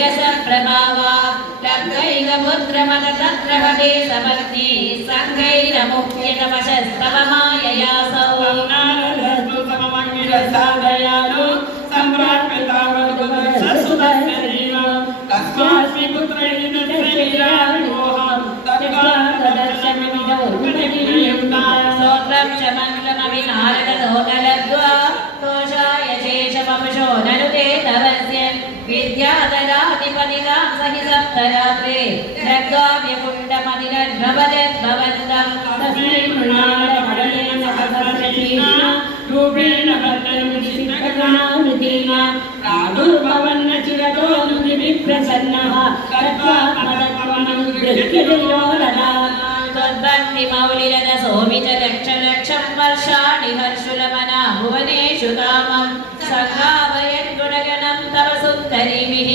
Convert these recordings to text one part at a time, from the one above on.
पुत्राग्रहीतपतिरङ्गिरसप्रभावा लब्धैकपुत्रमद तत्र हते सपत्नी सङ्गैरमुह्यतपशस्तव मायया सौ तस्मास्मि पुत्रैः श्रीरामोहं तत्कालदर्शनमिदौ स्तोत्रं शमङ्गमविनारदोगलद्वा दोषाय शेषममुषो ननुते तवस्य विद्याधराधिपतिकां सहि सप्तरात्रे लग्वाव्यकुण्डमतिरद्भवदद्भवन्तं तस्मै मृणालमडलेन सहस्रशीर्षा रूपेण भद्रविचित्रगणावृतेन प्रादुर्भवन्न चिरतो नुतिभिप्रसन्नः कृत्वा मदत्वमनुगृह्यजयोरदात् त्वद्भक्तिमौलिरद सोमित लक्ष लक्षं वर्षाणि हर्षुलमना भुवनेषु कामं सङ्गावयन् गुणगणं तव सुन्दरीमिः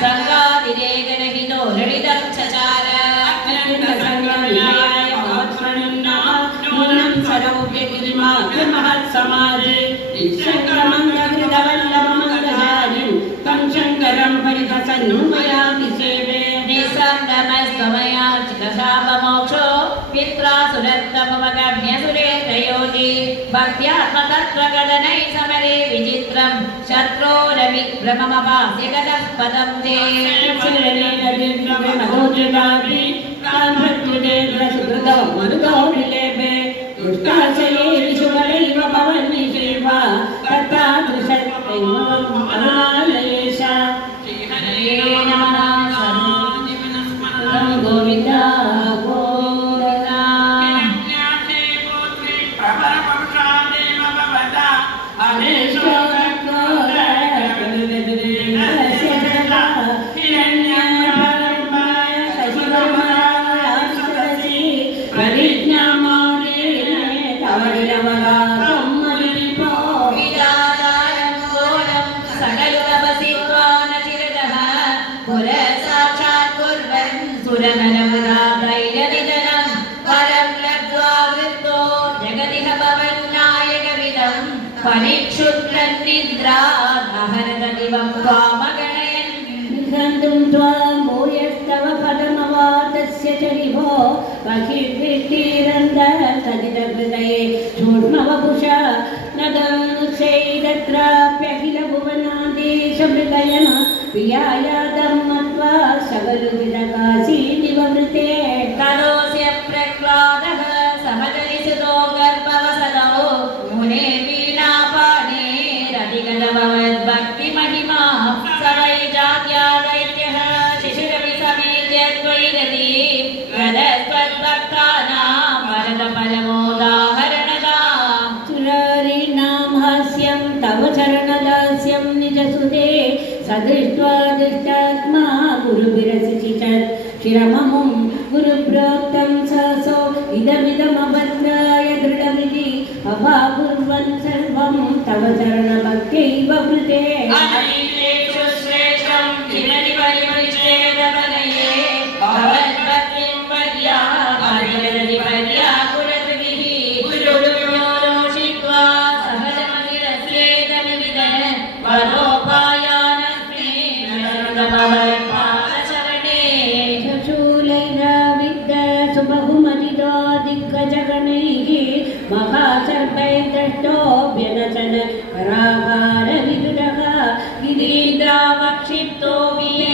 सङ्गातिरेगनहितो ललितं चचार अत्यन्तसङ्गविनयाय महत्प्रणम्ना नूनं सरोग्यगिरिमाग्रमहत्समाजे शङ्करमङ्गकृतवल्लभमङ्गधारिं तं शङ्करं परिहसन्नुमयाति सेवे निसङ्गमस्तमया चितशापमोक्षो पित्रा विभ्रममवासिगतपदं ते महोजगापि कामत्युदे सुकृतौ मरुतौ विलेपे दुष्टाशयैरिषु बलैव भवन्। जगतिह भवन्नायकविदम् फणिक्षुद्रन् निद्रा महरदनिवं त्वामगणयन् गन्तुं त्वां भूयस्तव पदमवातस्य च विभो बहिर्भिष्टिरन्दः सदितहृदये चूर्णवपुषा नदानुषैदत्राप्यखिलभुवनादेशमृगयः प्रियायादं मत्वा सबलुविदकासीन सदृष्ट्वा दुष्टात्मा गुरुभिरसिचिचत् शिरममुं गुरुप्रोक्तं सहसो इदमिदमभद्राय दृढमिति अभाकुर्वन् सर्वं तव चरणभक्त्यैव महासर्पैर्दष्टोऽभ्यनचन कराकारविदुरः गिरीन्द्रावक्षिप्तो वीयः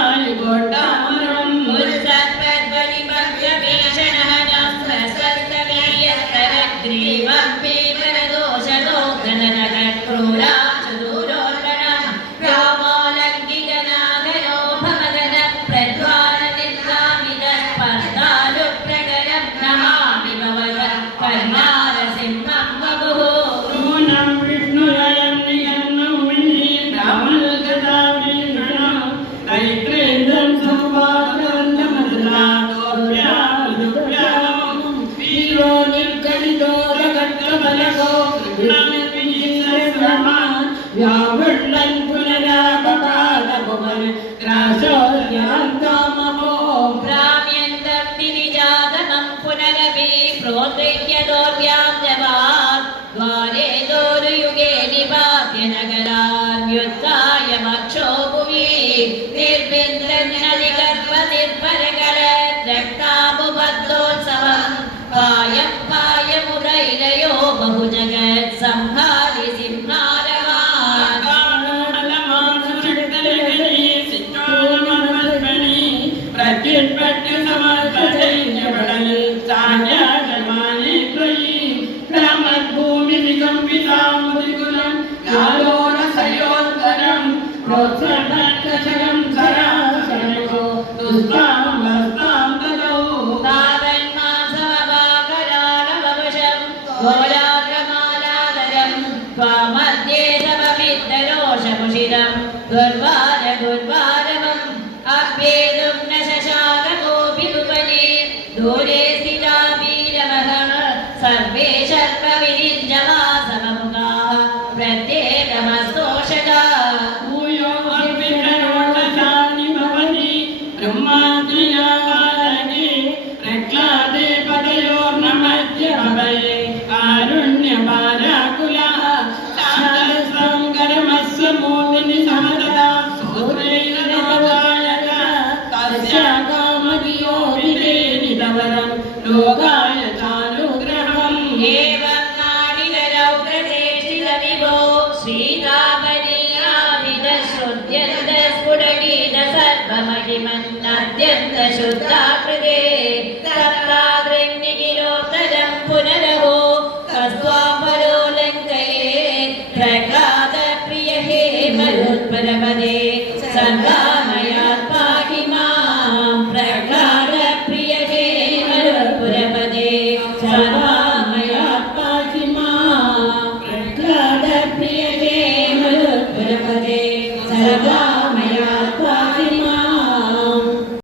दूरे स्थिता वीरमः सर्वे सर्वविनिर्जमा ശ്രീരാമനീയാമിത ശ്രുത്യന്ത സ്ഫുടഗീത സർവമഹിമന്ന അത്യന്ത ശുദ്ധാകൃതേ തത്രാദ്രന്നികിലോത്തരം പുനരവോ തസ്വാപരോ ലങ്കയെ. പ്രകാദ പ്രിയ ഹേ മരുത്പരമദേ സർഗാ